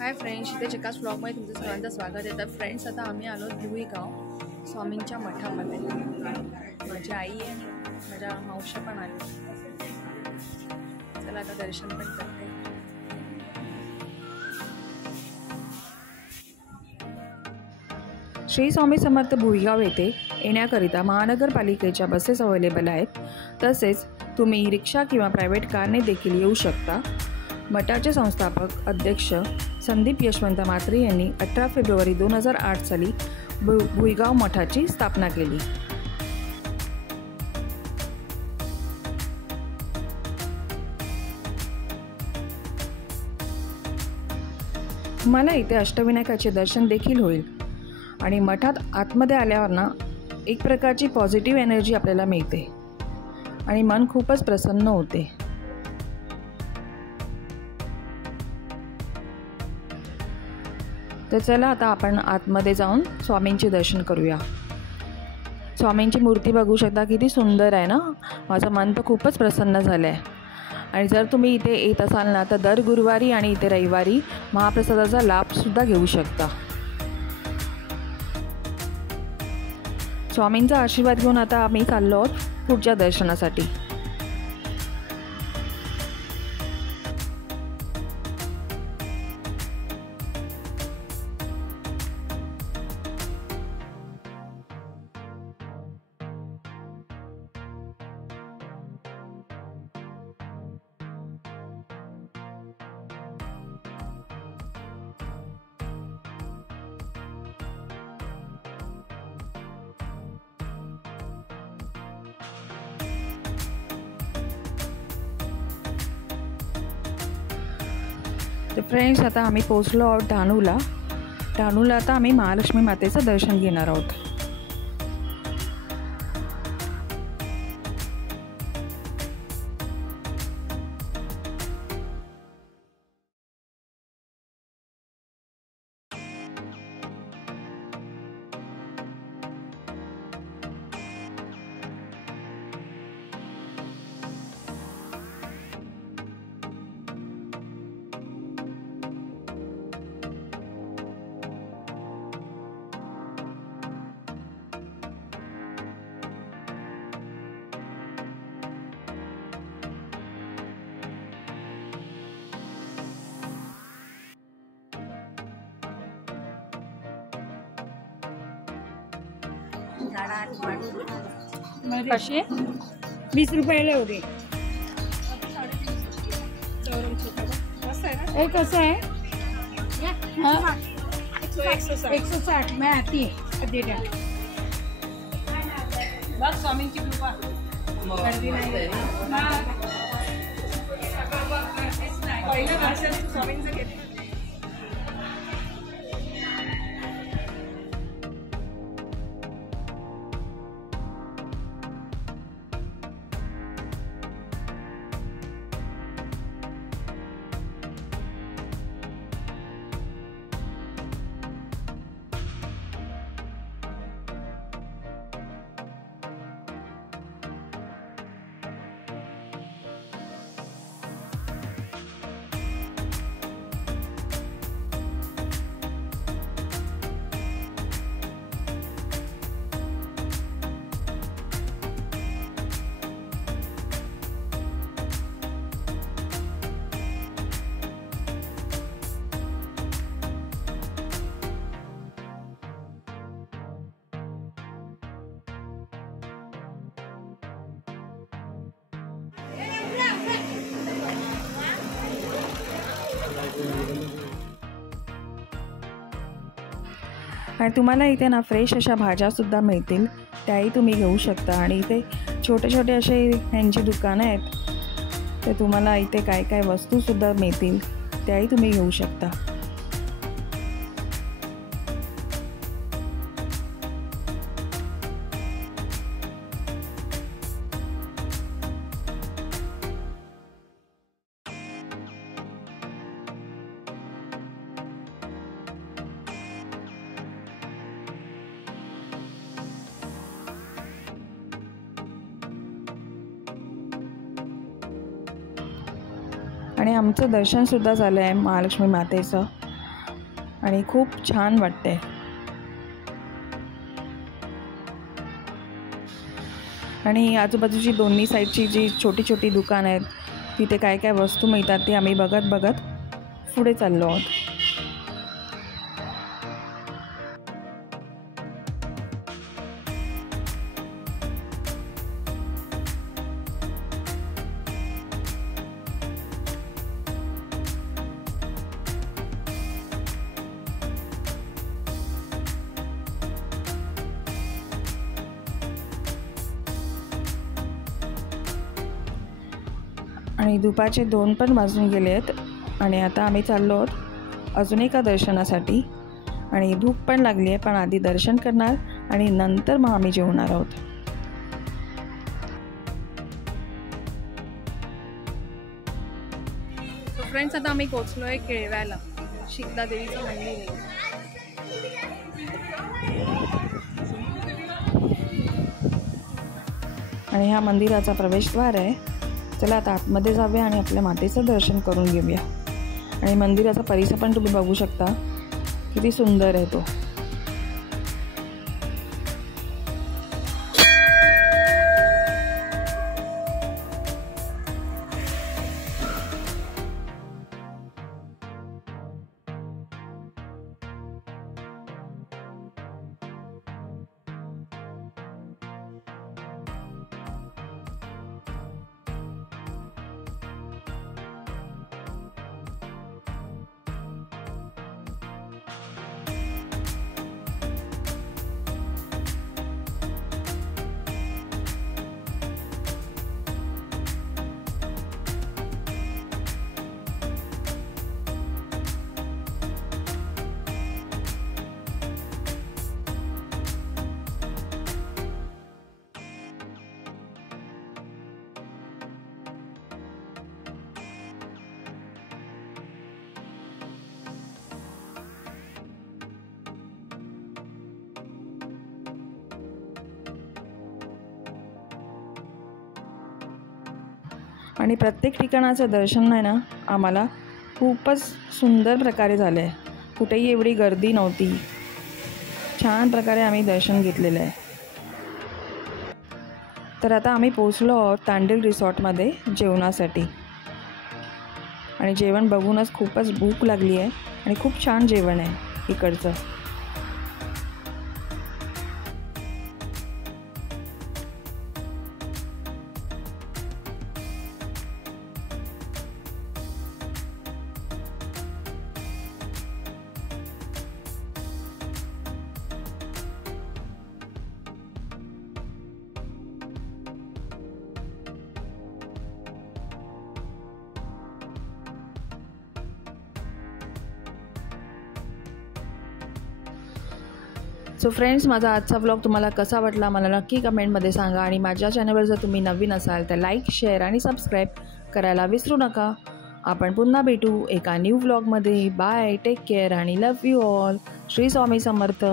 Hi friends, इथे Chicas व्लॉगमध्ये तुमचं सर्वांचं स्वागत आहे। तर फ्रेंड्स, आता आम्ही आलो भुईगाव स्वामींच्या मठामध्ये। माझी आई आहे, माझ्या मावशी पण आली। चला आता दर्शन पण करते। श्री स्वामी समर्थ भुईगाव येथे येण्याकरिता महानगरपालिकेच्या बसेस अवेलेबल आहेत। तसेच तुम्ही रिक्षा किंवा प्रायव्हेट कारने देखील येऊ शकता। मठाचे संस्थापक अध्यक्ष संदीप यशवंत म्हात्रे यांनी 18 फेब्रुवारी 2008 साली भुईगाव मठाची स्थापना केली। मला इथे अष्टविनायकाचे दर्शन देखील होईल आणि मठात आतमध्ये आल्यावर ना एक प्रकारची पॉझिटिव्ह एनर्जी आपल्याला मिळते आणि मन खूपच प्रसन्न होते। तर चला आता आपण आतमध्ये जाऊन स्वामींचे दर्शन करूया। स्वामींची मूर्ती बघू शकता, किती सुंदर आहे ना। माझं मन तर खूपच प्रसन्न झालं आहे। आणि जर तुम्ही इथे येत असाल ना तर दर गुरुवारी आणि इथे रविवारी महाप्रसादाचा लाभसुद्धा घेऊ शकता। स्वामींचा आशीर्वाद घेऊन आता आम्ही चाललो आहोत पुढच्या दर्शनासाठी। तर फ्रेंड्स, आता आम्ही पोहोचलो आहोत डहाणूला आता आम्ही महालक्ष्मी मातेचं दर्शन घेणार आहोत। कशी 20 रुपयाला एवढे। एक कसं आहे 160 मैं आती है। बस स्वामींची कृपा गर्दी नाही। पहिल्या वर्षात स्वामींचं घेतलं। आणि तुम्हाला इथे ना फ्रेश अशा भाज्यासुद्धा मिळतील। त्याही तुम्ही घेऊ शकता. आणि इथे छोटे छोटे असे ह्यांची दुकानं आहेत, ते तुम्हाला इथे काय काय वस्तूसुद्धा मिळतील त्याही तुम्ही घेऊ शकता. आणि आमचं दर्शनसुद्धा झालं आहे महालक्ष्मी मातेचं आणि खूप छान वाटते. आणि आजूबाजूची दोन्ही साईडची जी छोटी छोटी दुकानं आहेत तिथे काय काय वस्तू मिळतात ते आम्ही बघत बघत पुढे चाललो आहोत. आणि दुपारचे 2 पण वाजून गेले आहेत आणि आता आम्ही चाललो आहोत अजून एका दर्शनासाठी. आणि भूक पण लागली आहे, पण आधी दर्शन करणार आणि नंतर मग आम्ही जेवणार आहोत. फ्रेंड्स, आता आम्ही पोहोचलो आहे केळव्याला. शीतला देवीचं मंदिर आहे. आणि ह्या मंदिराचा प्रवेशद्वार आहे. चला आता आतमध्ये जाऊया आणि आपल्या मातेचं दर्शन करून घेऊया. आणि मंदिराचा परिसर पण तुम्ही बघू शकता, किती सुंदर आहे तो. आणि प्रत्येक ठिकाणाचं दर्शन आहे ना आम्हाला खूपच सुंदर प्रकारे झालं आहे. कुठेही एवढी गर्दी नव्हती. छान प्रकारे आम्ही दर्शन घेतलेलं आहे. तर आता आम्ही पोचलो आहोत तांडेल रिसॉर्टमध्ये जेवणासाठी. आणि जेवण बघूनच खूपच भूक लागली आहे आणि खूप छान जेवण आहे इकडचं. सो फ्रेंड्स, माझा आजचा व्लॉग तुम्हाला कसा वाटला मला नक्की कमेंटमध्ये सांगा. आणि माझ्या चॅनलवर जर तुम्ही नवीन असाल तर लाईक, शेअर आणि सबस्क्राईब करायला विसरू नका. आपण पुन्हा भेटू एका न्यू व्लॉगमध्ये. बाय, टेक केअर आणि love you all. Shri Swami Samarth.